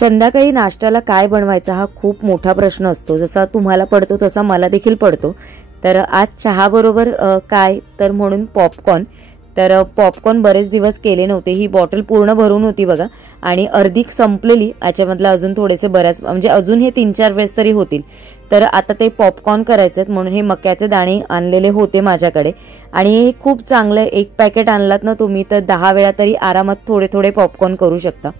संध्याकाळी नाश्त्याला काय बनवायचा हा खूप मोठा प्रश्न असतो. जसा तुम्हाला पडतो तसा मला देखील पडतो. तर आज चहा बरोबर काय तर म्हणून पॉपकॉर्न. तर पॉपकॉर्न बरेच दिवस केले नव्हते. ही बॉटल पूर्ण भरून होती बघा आणि अर्धी संपलेली. याच्यामधला अजून थोडेसे बऱ्याच म्हणजे अजून हे 3-4 वेळेस तरी होतील. तर आता ते पॉपकॉर्न करायचे आहेत म्हणून हे मक्याचे दाणे आणलेले होते माझ्याकडे आणि हे खूप चांगलं. एक पॅकेट आणलात ना तुम्ही तर 10 वेळा तरी आरामात थोडे थोडे पॉपकॉर्न करू शकता.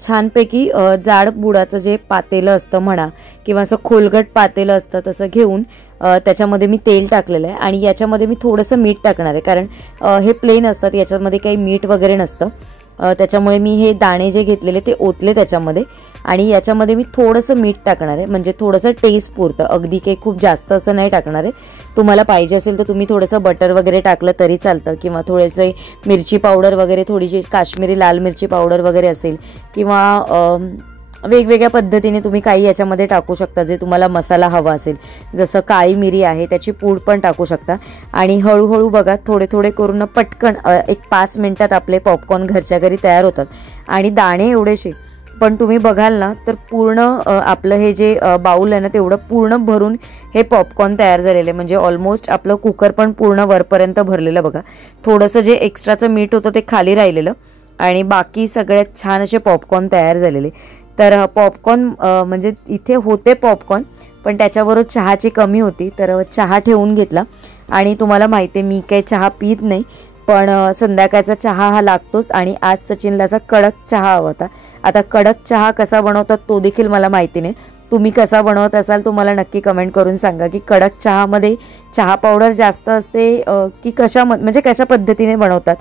छानपैकी जाड बुडाचं जे पातेलं असतं म्हणा किंवा असं खोलगट पातेलं असतं तसं घेऊन त्याच्यामध्ये मी तेल टाकलेलं आहे आणि याच्यामध्ये मी थोडंसं मीठ टाकणार आहे. कारण हे प्लेन असतात, याच्यामध्ये काही मीठ वगैरे नसतं. त्याच्यामुळे मी हे दाणे जे घेतलेले ते ओतले त्याच्यामध्ये आणि याच्यामध्ये मी थोडंसं मीठ टाकणार आहे. म्हणजे थोडंसं टेस्ट पुरतं, अगदी काही खूप जास्त असं नाही टाकणार आहे. तुम्हाला पाहिजे असेल तर तुम्ही थोडंसं बटर वगैरे टाकलं तरी चालतं किंवा थोडेसे मिरची पावडर वगैरे, थोडीशी काश्मीरी लाल मिरची पावडर वगैरे असेल किंवा वेगवेगळ्या पद्धतीने तुम्ही काही याच्यामध्ये टाकू शकता जे तुम्हाला मसाला हवा असेल. जसं काळी मिरी आहे त्याची पूड पण टाकू शकता आणि हळूहळू बघा थोडे थोडे करून पटकन एक 5 मिनिटात आपले पॉपकॉर्न घरच्या घरी तयार होतात. आणि दाणे एवढेसे पण तुम्ही बघाल ना तर पूर्ण आपलं हे जे बाउल आहे ना तेवढं पूर्ण भरून हे पॉपकॉर्न तयार झालेले. म्हणजे ऑलमोस्ट आपलं कुकर पण पूर्ण वरपर्यंत भरलेलं बघा. थोडंसं जे एक्स्ट्राचं मीठ होतं ते खाली राहिलेलं आणि बाकी सगळ्यात छान असे पॉपकॉर्न तयार झालेले. तर पॉपकॉर्न म्हणजे इथे होते पॉपकॉर्न पण त्याच्याबरोबर चहाची कमी होती तर चहा ठेवून घेतला. आणि तुम्हाला माहिती आहे मी काही चहा पित नाही पण संध्याकाळचा चहा हा लागतोच आणि आज सचिनला असा कडक चहा हवा होता. आता कडक चहा कसा बनवतात तो देखील मला माहिती नाही. तुम्ही कसा बनवत असाल तो मला नक्की कमेंट करून सांगा की कडक चहामध्ये चहा पावडर जास्त असते की म्हणजे कशा पद्धतीने बनवतात.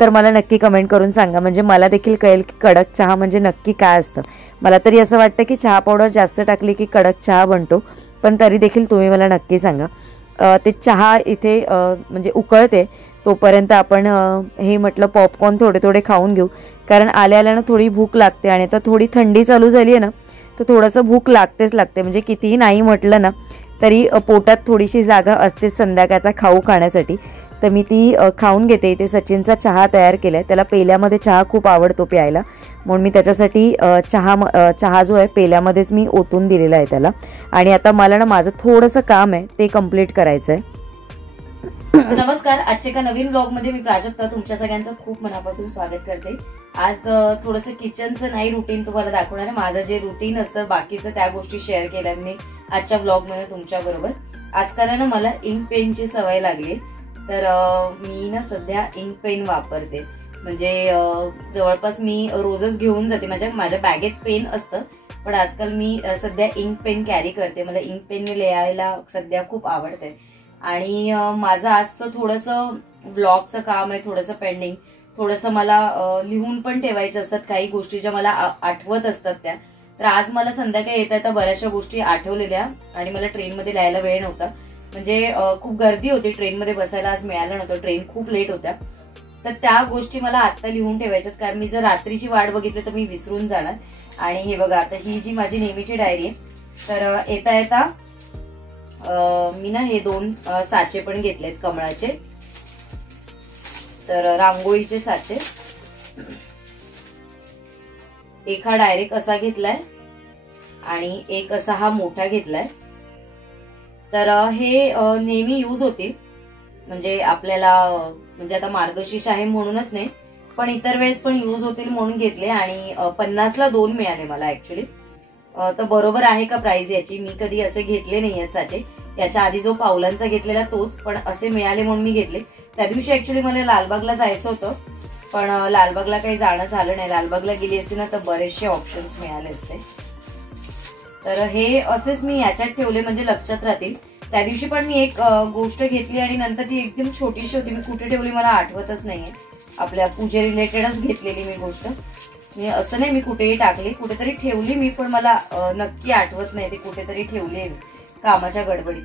तर मला नक्की कमेंट करून सांगा म्हणजे मला देखील कळेल की कडक चहा म्हणजे नक्की काय असतं. मला तरी असं वाटतं की चहा पावडर जास्त टाकली की कडक चहा बनतो पण तरी देखील तुम्ही मला नक्की सांगा. ते चहा इथे म्हणजे उकळते तोपर्यंत आपण हे म्हटलं पॉपकॉर्न थोडे थोडे खाऊन घेऊ. कारण आल्याला ना थोडी भूक लागते आणि आता थोडी थंडी चालू झाली आहे ना तर थोडंसं भूक लागतेच लागते. म्हणजे कितीही नाही म्हटलं ना तरी पोटात थोडीशी जागा असते संध्याकाळचा खाऊ खाण्यासाठी. तर मी ती खाऊन घेते. इथे सचिनचा चहा तयार केलाय. त्याला पेल्यामध्ये चहा खूप आवडतो प्यायला म्हणून मी त्याच्यासाठी चहा जो आहे पेल्यामध्येच मी ओतून दिलेला आहे त्याला. आणि आता मला ना माझं थोडंसं काम आहे ते कम्प्लीट करायचं आहे. नमस्कार, आजच्या एका नवीन ब्लॉग मध्ये मी प्राजक्ता तुमच्या सगळ्यांचं खूप मनापासून स्वागत करते. आज थोडंसं किचनचं नाही रुटीन तुम्हाला दाखवणार आहे. माझं जे रुटीन असतं बाकीचं त्या गोष्टी शेअर केल्या मी आजच्या ब्लॉग मध्ये तुमच्या बरोबर. आजकाल ना मला इंक पेनची सवय लागली तर मी ना सध्या इंक पेन वापरते. म्हणजे जवळपास मी रोजच घेऊन जाते. माझ्या बॅगेत पेन असतं पण आजकाल मी सध्या इंक पेन कॅरी करते. मला इंक पेनने लिहायला सध्या खूप आवडते. आणि माझं आजचं थोडंसं ब्लॉगचं काम आहे, थोडंसं पेंडिंग. थोडंसं मला लिहून पण ठेवायचे असतात काही गोष्टी ज्या मला आठवत असतात त्या. तर आज मला संध्याकाळी येता येता बऱ्याचशा गोष्टी आठवलेल्या आणि मला ट्रेनमध्ये लिहायला वेळ नव्हता. म्हणजे खूप गर्दी होती ट्रेनमध्ये बसायला, आज मिळालं नव्हतं. ट्रेन खूप लेट होत्या तर त्या गोष्टी मला आता लिहून ठेवायच्यात. कारण मी जर रात्रीची वाट बघितली तर मी विसरून जाणार. आणि हे बघा आता ही जी माझी नेहमीची डायरी आहे तर येता येता मी ना हे 2 साचे पण घेतलेत कमळाचे. तर रांगोळीचे साचे. एक हा डायरेक्ट असा घेतलाय आणि एक असा हा मोठा घेतलाय. तर हे नेहमी यूज होतील म्हणजे आपल्याला म्हणजे आता मार्गशीर्ष आहे म्हणूनच नाही पण इतर वेळेस पण यूज होतील म्हणून घेतले. आणि 50ला 2 मिळाले मला ऍक्च्युली. तर बरोबर आहे का प्राइस याची. मी कधी असे घेतले नाही आहेत साचे. याच्या आधी जो पावलांचा घेतलेला तोच पण असे मिळाले म्हणून मी घेतले. त्या दिवशी ऍक्च्युली मला लालबागला जायचं होतं पण लालबागला काही जाणं झालं नाही. लालबागला गेली असते ना तर बरेचसे ऑप्शन्स मिळाले असते. तर हे असेच मी याच्यात ठेवले म्हणजे लक्षात राहतील. त्या दिवशी पण मी एक गोष्ट घेतली आणि नंतर ती एकदम छोटीशी होती. मी कुठे ठेवली मला आठवतच नाहीये. आपल्या पूजे रिलेटेडच घेतलेली मी गोष्ट. मी असं नाही मी कुठेही टाकली, कुठेतरी ठेवली मी पण मला नक्की आठवत नाही. ते कुठेतरी ठेवली आहे कामाच्या गडबडीत.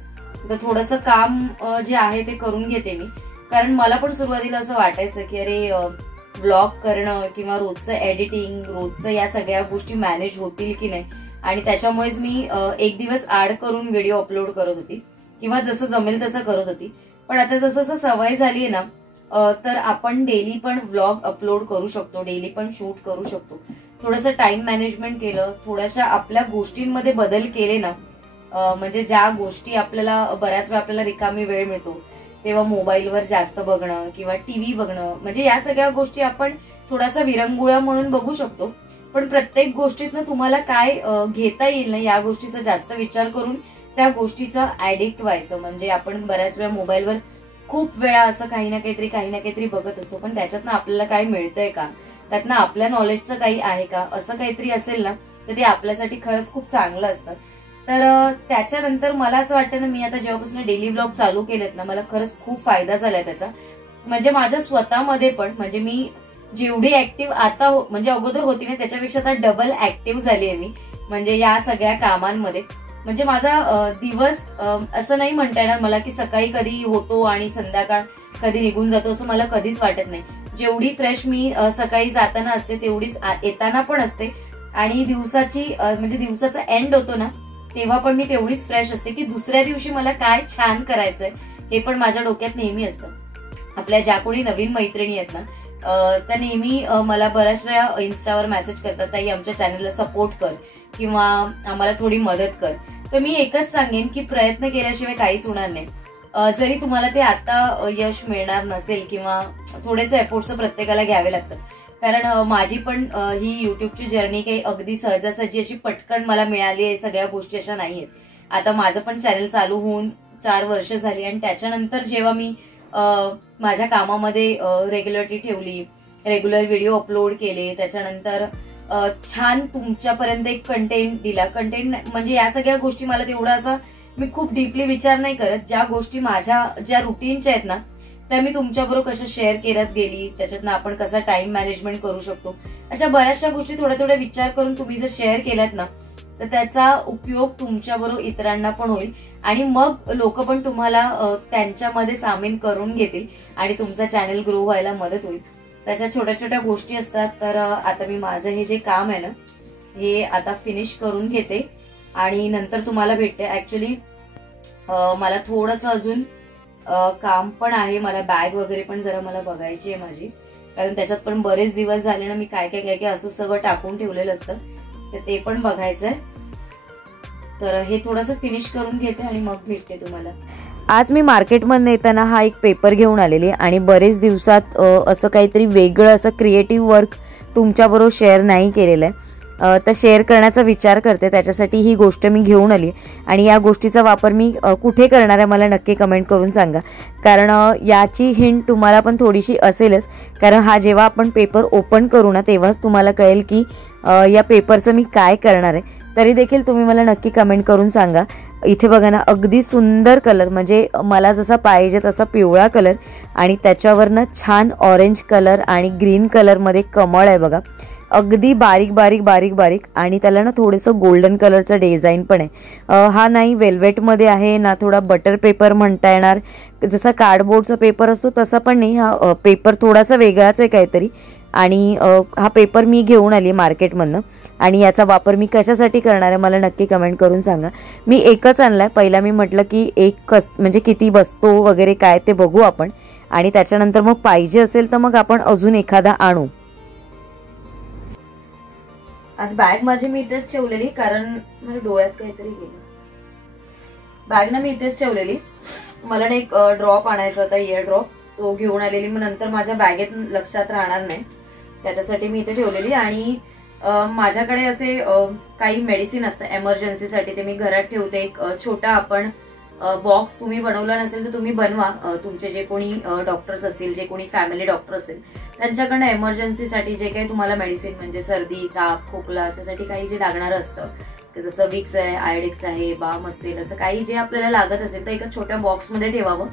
तर थोडंसं काम जे आहे ते करून घेते मी. कारण मला पण सुरुवातीला असं वाटायचं की अरे ब्लॉग करणं किंवा रोजचं एडिटिंग, रोजचं या सगळ्या गोष्टी मॅनेज होतील की नाही. आणि त्याच्यामुळेच मी एक दिवस ऍड करून व्हिडिओ अपलोड करत होती किंवा जसं जमेल तसं करत होती. पण आता जसं जसं सवय झाली आहे ना तर आपण डेली पण व्लॉग अपलोड करू शकतो, डेली पण शूट करू शकतो. थोडंसं टाइम मॅनेजमेंट केलं, थोड्याशा आपल्या गोष्टींमध्ये बदल केले ना, म्हणजे ज्या गोष्टी आपल्याला बऱ्याच वेळा आपल्याला रिकामी वेळ मिळतो तेव्हा मोबाईलवर जास्त बघणं किंवा टीव्ही बघणं, म्हणजे या सगळ्या गोष्टी आपण थोडासा विरंगुळा म्हणून बघू शकतो. पण प्रत्येक गोष्टीतनं तुम्हाला काय घेता येईल ना, या गोष्टीचा जास्त विचार करून त्या गोष्टीचा ऍडिक्ट व्हायचं. म्हणजे आपण बऱ्याच वेळा मोबाईलवर खूप वेळा असं काही ना काहीतरी बघत असतो, पण त्याच्यातनं आपल्याला काय मिळतंय का, त्यातनं आपल्या नॉलेजचं काही आहे का, असं काहीतरी असेल ना तर ते आपल्यासाठी खरंच खूप चांगलं असतं. तर त्याच्यानंतर मला असं वाटतं ना, मी आता जेव्हापासून डेली व्लॉग चालू केलेत ना, मला खरंच खूप फायदा झालाय त्याचा. म्हणजे माझ्या स्वतःमध्ये पण, म्हणजे मी जेवढी ऍक्टिव्ह आता म्हणजे अगोदर होती ना त्याच्यापेक्षा आता डबल ऍक्टिव्ह झाली आहे मी, म्हणजे या सगळ्या कामांमध्ये. म्हणजे माझा दिवस असं नाही म्हणता येणार मला की सकाळी कधी होतो आणि संध्याकाळ कधी निघून जातो, असं मला कधीच वाटत नाही. जेवढी फ्रेश मी सकाळी जाताना असते तेवढीच येताना पण असते, आणि दिवसाची म्हणजे दिवसाचा एंड होतो ना तेव्हा पण मी तेवढीच फ्रेश असते की दुसऱ्या दिवशी मला काय छान करायचंय हे पण माझ्या डोक्यात नेहमी असतं. आपल्या ज्या कोणी नवीन मैत्रिणी आहेत ना त्या नेहमी मला बऱ्याच वेळा इन्स्टावर मेसेज करतात, ताई आमच्या चॅनलला सपोर्ट कर किंवा आम्हाला थोडी मदत कर. तर मी एकच सांगेन की प्रयत्न केल्याशिवाय काहीच होणार नाही. जरी तुम्हाला ते आता यश मिळणार नसेल किंवा थोडेसे एफर्ट्स प्रत्येकाला घ्यावे लागतात, कारण माझी पण ही युट्यूबची जर्नी काही अगदी सहजासहजी अशी पटकन मला मिळाली आहे, सगळ्या गोष्टी अशा नाहीयेत. आता माझं पण चॅनल चालू होऊन 4 वर्ष झाली, आणि त्याच्यानंतर जेव्हा मी माझ्या कामामध्ये रेग्युलरिटी ठेवली, रेग्युलर व्हिडिओ अपलोड केले, त्याच्यानंतर छान तुमच्यापर्यंत एक कंटेंट दिला. कंटेंट म्हणजे या सगळ्या गोष्टी मला तेवढा असा मी खूप डीपली विचार नाही करत. ज्या गोष्टी माझ्या ज्या रुटीनच्या आहेत ना त्या मी तुमच्याबरोबर कशा शेअर करत गेली, त्याच्यातनं आपण कसा टाइम मॅनेजमेंट करू शकतो, अशा बऱ्याचशा गोष्टी थोड्या विचार करून तुम्ही जर शेअर केल्यात ना तर त्याचा उपयोग तुमच्याबरोबर इतरांना पण होईल, आणि मग लोक पण तुम्हाला त्यांच्यामध्ये सामील करून घेतील आणि तुमचा चॅनल ग्रो व्हायला मदत होईल. तशा छोट्या गोष्टी असतात. तर आता मी माझं हे जे काम आहे ना हे आता फिनिश करून घेते आणि नंतर तुम्हाला भेटते. ऍक्च्युली मला थोडंसं अजून काम पण आहे, मला बॅग वगैरे पण जरा मला बघायची आहे माझी, कारण त्याच्यात पण बरेच दिवस झाले ना मी काय असं सगळं टाकून ठेवलेलं असतं, तर ते पण बघायचंय. तर हे थोडंसं फिनिश करून घेते आणि मग भेटते तुम्हाला. आज मी मार्केटमध्ये येताना हा एक पेपर घेऊन आलेली, आणि बरेच दिवसात असं काहीतरी वेगळं असं क्रिएटिव्ह वर्क तुमच्याबरोबर शेअर नाही केलेलं आहे, तर शेअर करण्याचा विचार करते, त्याच्यासाठी ही गोष्ट मी घेऊन आली. आणि या गोष्टीचा वापर मी कुठे करणार आहे मला नक्की कमेंट करून सांगा, कारण याची हिंट तुम्हाला पण थोडीशी असेलच, कारण हा जेव्हा आपण पेपर ओपन करू ना तेव्हाच तुम्हाला कळेल की या पेपरचं मी काय करणार आहे. तरी देखील तुम्ही मला नक्की कमेंट करून सांगा. इथे बघा ना अगदी सुंदर कलर, म्हणजे मला जसा पाहिजे तसा पिवळा कलर, आणि त्याच्यावरनं छान ऑरेंज कलर आणि ग्रीन कलरमध्ये कमळ आहे बघा, अगदी बारीक बारीक बारीक बारीक, आणि त्याला ना थोडंसं गोल्डन कलरचं डिझाईन पण आहे. हा नाही वेल्वेटमध्ये आहे ना थोडा बटर पेपर म्हणता येणार, जसा कार्डबोर्डचा पेपर असतो तसा पण नाही, हा पेपर थोडासा वेगळाच आहे काहीतरी. आणि हा पेपर मी घेऊन आली मार्केटमधनं, आणि याचा वापर मी कशासाठी करणार आहे मला नक्की कमेंट करून सांगा. मी एकच आणलाय, पहिला मी म्हटलं की एक म्हणजे किती बसतो वगैरे काय ते बघू आपण, आणि त्याच्यानंतर मग पाहिजे असेल तर मग आपण अजून एखादा आणू. आज बॅग माझी मी इथेच ठेवलेली, कारण माझ्या डोळ्यात काहीतरी गेलं. बॅग ना मी इथेच ठेवलेली, मला ना एक ड्रॉप आणायचा होता, इयर ड्रॉप, तो घेऊन आलेली, मग नंतर माझ्या बॅगेत लक्षात राहणार नाही त्याच्यासाठी मी इथे ठेवलेली. आणि माझ्याकडे असे काही मेडिसिन असतं एमर्जन्सीसाठी, ते मी घरात ठेवते. एक छोटा आपण बॉक्स तुम्ही बनवला नसेल तर तुम्ही बनवा, तुमचे जे कोणी डॉक्टर्स असतील, जे कोणी फॅमिली डॉक्टर असेल त्यांच्याकडनं एमर्जन्सीसाठी जे काही तुम्हाला मेडिसिन म्हणजे सर्दी ताप खोकला अशासाठी काही जे लागणारं असतं, जसं विक्स आहे, आयोडेक्स आहे, बाम असतील, असं काही जे आपल्याला लागत असेल तर एका छोट्या बॉक्समध्ये ठेवावं,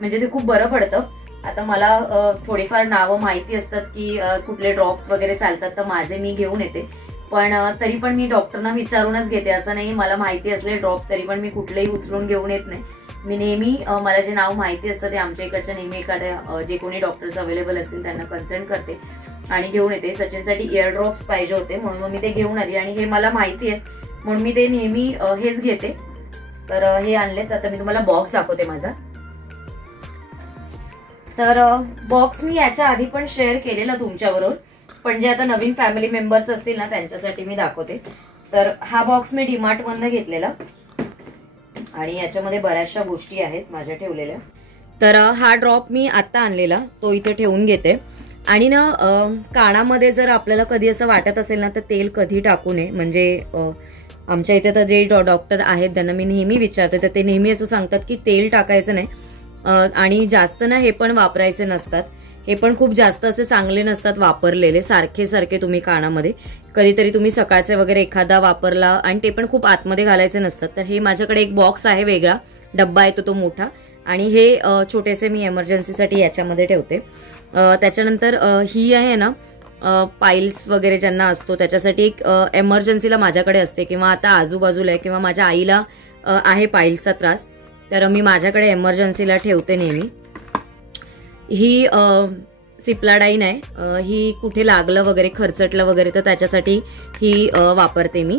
म्हणजे ते खूप बरं पडतं. आता मला थोडीफार नावं माहिती असतात की कुठले ड्रॉप्स वगैरे चालतात, तर माझे मी घेऊन येते, पण तरी पण मी डॉक्टरना विचारूनच घेते. असं नाही मला माहिती असले ड्रॉप तरी पण मी कुठलेही उचलून घेऊन येत नाही. मी नेहमी मला जे नाव माहिती असतं ते आमच्या इकडच्या नेहमी एखाद्या जे कोणी डॉक्टर्स अवेलेबल असतील त्यांना कन्सल्ट करते आणि घेऊन येते. सचिनसाठी इयर ड्रॉप्स पाहिजे होते म्हणून मी ते घेऊन आली, आणि हे मला माहिती आहे म्हणून मी ते नेहमी हेच घेते. तर हे आणलेत. आता मी तुम्हाला बॉक्स दाखवते माझा. तर बॉक्स मी याच्या आधी पण शेअर केलेला तुमच्याबरोबर, पण जे आता नवीन फॅमिली मेंबर्स असतील ना त्यांच्यासाठी मी दाखवते. तर हा बॉक्स मी डीमार्ट मधनं घेतलेला आणि याच्यामध्ये बऱ्याचशा गोष्टी आहेत माझ्या ठेवलेल्या. तर हा ड्रॉप मी आता आणलेला, तो इथे ठेवून घेते. आणि ना कानामध्ये जर आपल्याला कधी असं वाटत असेल ना तर तेल कधी टाकू नये. म्हणजे आमच्या इथे तर जे डॉक्टर आहेत त्यांना मी नेहमी विचारते तर ते नेहमी असं सांगतात की तेल टाकायचं नाही आणि जास्त ना हे पण वापरायचे नसतात. हे पण खूप जास्त असे चांगले नसतात वापरलेले सारखे सारखे तुम्ही कानामध्ये. कधीतरी तुम्ही सकाळचे वगैरे एखादा वापरला आणि ते पण खूप आतमध्ये घालायचे नसतात. तर हे माझ्याकडे एक बॉक्स आहे, वेगळा डब्बा येतो तो मोठा, आणि हे छोटेसे मी एमर्जन्सीसाठी याच्यामध्ये ठेवते. त्याच्यानंतर ही आहे ना पाईल्स वगैरे ज्यांना असतो त्याच्यासाठी एक एमर्जन्सीला माझ्याकडे असते, किंवा आता आजूबाजूला आहे किंवा माझ्या आईला आहे पाईल्सचा त्रास, तर मी माझ्याकडे एमर्जन्सीला ठेवते नेहमी. ही सिप्लाडाईन आहे, ही कुठे लागलं वगैरे खरचटलं वगैरे तर त्याच्यासाठी ही वापरते मी.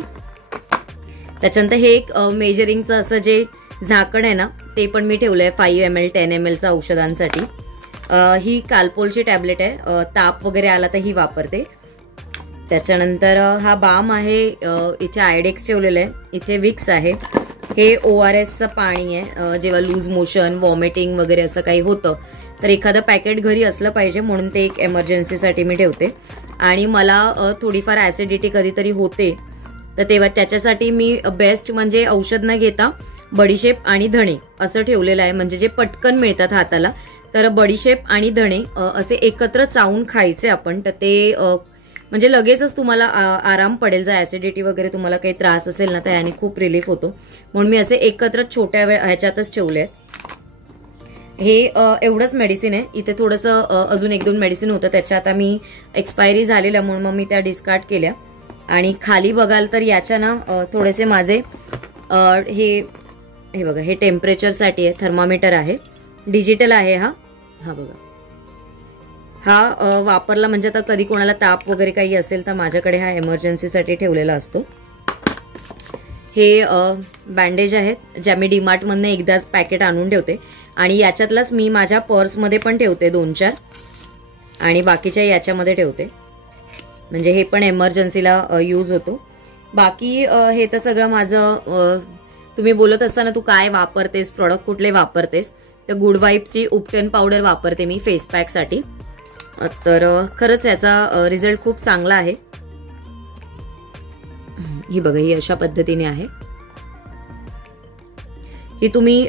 त्याच्यानंतर हे एक मेजरिंगचं असं जे झाकण आहे ना ते पण मी ठेवलंय 5 ml 10 ml औषधांसाठी. ही कालपोलची टॅबलेट आहे, ताप वगैरे आला तर ही वापरते. त्याच्यानंतर हा बाम आहे, इथे आयडेक्स ठेवलेलं आहे, इथे विक्स आहे. हे ORSचं पाणी आहे, जेव्हा लूज मोशन वॉमिटिंग वगैरे असं काही होतं तर एखादं पॅकेट घरी असलं पाहिजे म्हणून ते एक एमर्जन्सीसाठी मी ठेवते. आणि मला थोडीफार ॲसिडिटी कधीतरी होते तर तेव्हा त्याच्यासाठी मी बेस्ट म्हणजे औषध न घेता बडीशेप आणि धणे असं ठेवलेलं आहे, म्हणजे जे पटकन मिळतात हाताला. तर बडीशेप आणि धणे असे एकत्र चावून खायचे आपण, तर ते म्हणजे लगेचच तुम्हाला आराम पडेल. जर ॲसिडिटी वगैरे तुम्हाला काही त्रास असेल ना तर याने खूप रिलीफ होतो, म्हणून मी असे एकत्र छोट्या ह्याच्यातच ठेवले आहेत. हे एवढंच मेडिसिन आहे. इथे थोडंसं अजून 1-2 मेडिसिन होतं, त्याच्या आता मी एक्सपायरी झालेल्या म्हणून मग मी त्या डिस्कार्ड केल्या. आणि खाली बघाल तर याच्या ना थोडेसे माझे हे बघा, हे टेम्परेचरसाठी आहे, थर्मामीटर आहे, डिजिटल आहे हा बघा. हा वापरला म्हणजे आता कधी कोणाला ताप वगैरे काही असेल तर माझ्याकडे हा एमर्जन्सीसाठी ठेवलेला असतो. हे बँडेज आहेत ज्या मी डीमार्टमधनं एकदाच पॅकेट आणून ठेवते आणि याच्यातलाच मी माझ्या पर्समध्ये पण ठेवते 2-4 आणि बाकीच्या याच्यामध्ये ठेवते, म्हणजे हे पण एमर्जन्सीला यूज होतो. बाकी हे तर सगळं माझं तुम्ही बोलत असताना तू काय वापरतेस, प्रॉडक्ट कुठले वापरतेस, तर गुड वाईब्सची उपटन पावडर वापरते मी फेस पॅकसाठी. तर खरंच याचा रिझल्ट खूप चांगला आहे. ही बघा, ही अशा पद्धतीने आहे. ही तुम्ही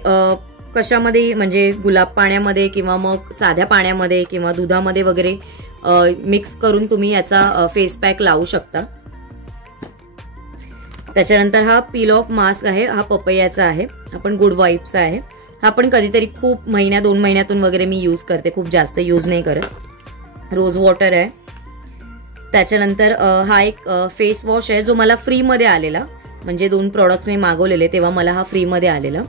कशामध्ये म्हणजे गुलाब पाण्यामध्ये किंवा मग साध्या पाण्यामध्ये किंवा दुधामध्ये वगैरे मिक्स करून तुम्ही याचा फेस पॅक लावू शकता. त्याच्यानंतर हा पील ऑफ मास्क आहे, हा पपैयाचा आहे, हा पण गुड वाईब्सचा आहे. हा पण कधीतरी खूप 1-2 महिन्यातून वगैरे मी यूज करते, खूप जास्त यूज नाही करत. रोज वॉटर आहे. त्याच्यानंतर हा एक फेस वॉश आहे जो मला फ्रीमध्ये आलेला, म्हणजे 2 प्रॉडक्ट्स मी मागवलेले तेव्हा मला हा फ्रीमध्ये आलेला.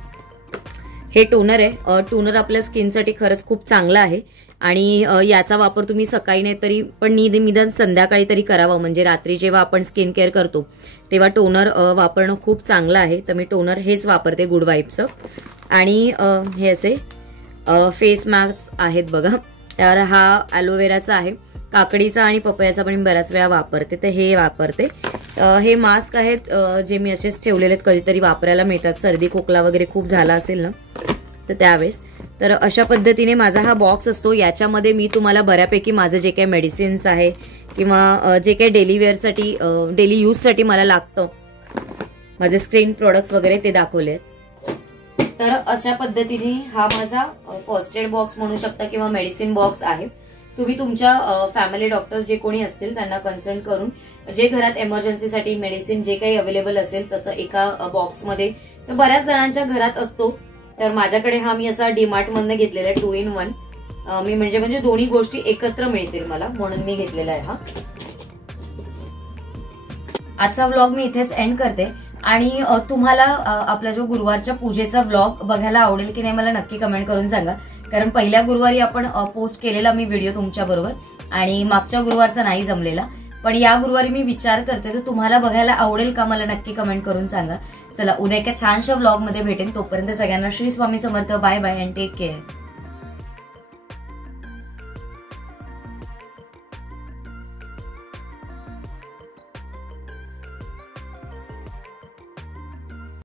हे टोनर आहे, टोनर आपल्या स्किनसाठी खरंच खूप चांगला आहे आणि याचा वापर तुम्ही सकाळी नाही तरी पण निदान संध्याकाळी तरी करावा, म्हणजे रात्री जेव्हा आपण स्किन केअर करतो तेव्हा टोनर वापरणं खूप चांगलं आहे. तर मी टोनर हेच वापरते गुड वाईब्सचं. आणि हे असे फेस मास्क आहेत बघा, तर हा ॲलोवेराचा आहे, काकडीचा आणि पपयाचा पण बऱ्याच वेळा वापरते, तर हे वापरते. हे मास्क आहेत जे मी असेच ठेवलेले आहेत, कधीतरी वापरायला मिळतात, सर्दी खोकला वगैरे खूप झाला असेल ना तर त्यावेळेस. तर अशा पद्धतीने माझा हा बॉक्स असतो. याच्यामध्ये मी तुम्हाला बऱ्यापैकी माझं जे काही मेडिसिन्स आहे किंवा जे काही डेली वेअरसाठी डेली यूजसाठी मला लागतं माझे स्किन प्रोडक्ट्स वगैरे ते दाखवले आहेत. तर अशा पद्धतीने हा माझा फर्स्ट एड बॉक्स म्हणू शकता किंवा मेडिसिन बॉक्स आहे. तुम्ही तुमच्या फॅमिली डॉक्टर जे कोणी असतील त्यांना कन्सल्ट करून जे घरात एमर्जन्सीसाठी मेडिसिन जे काही अवेलेबल असेल तसं एका बॉक्समध्ये, तर बऱ्याच जणांच्या घरात असतो. तर माझ्याकडे हा मी असा डीमार्ट मधनं घेतलेला आहे 2 in 1. मी म्हणजे दोन्ही गोष्टी एकत्र मिळतील मला म्हणून मी घेतलेला आहे हा. आजचा व्लॉग मी इथेच एंड करते आणि तुम्हाला आपला जो गुरुवारच्या पूजेचा व्लॉग बघायला आवडेल की नाही मला नक्की कमेंट करून सांगा, कारण पहिल्या गुरुवारी आपण पोस्ट केलेला मी व्हिडिओ तुमच्या बरोबर आणि मागच्या गुरुवारचा नाही जमलेला, पण या गुरुवारी मी विचार करते तर तुम्हाला बघायला आवडेल का मला नक्की कमेंट करून सांगा. चला, उद्या एका छानशा व्लॉग मध्ये भेटेन. तोपर्यंत सगळ्यांना Shri Swami Samarth. Bye bye and take care.